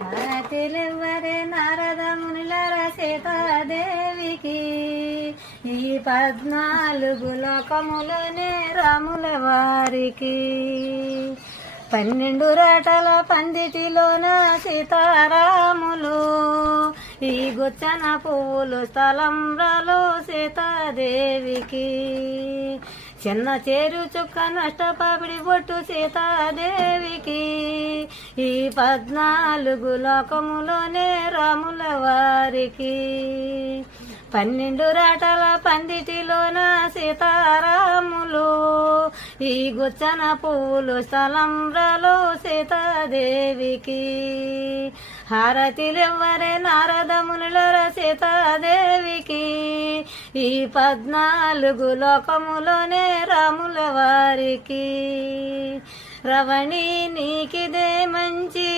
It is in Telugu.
హారతిలివ్వరే నారద మునులర సీతాదేవికి ఈ 14 లోకములనే రాముల వారికి 12 రాటల పందిటిలోన సీతారాములు ఈ గుచ్చన పువ్వులు స్థలంలో సీతాదేవికి చిన్న చేరు చుక్క నష్టపడి బొట్టు సీతాదేవికి ఈ 14 లోకములోనే రాముల వారికి 12 రాటల పందిటిలోన సీతారాములు ఈ గుచ్చన పువ్వులు స్థలంలో సీతాదేవికి హారతిలివ్వరే నారద మునులర సీతాదేవికి ఈ 14 లోకములోనే రాముల వారికి రవణి నీకిదే మంచి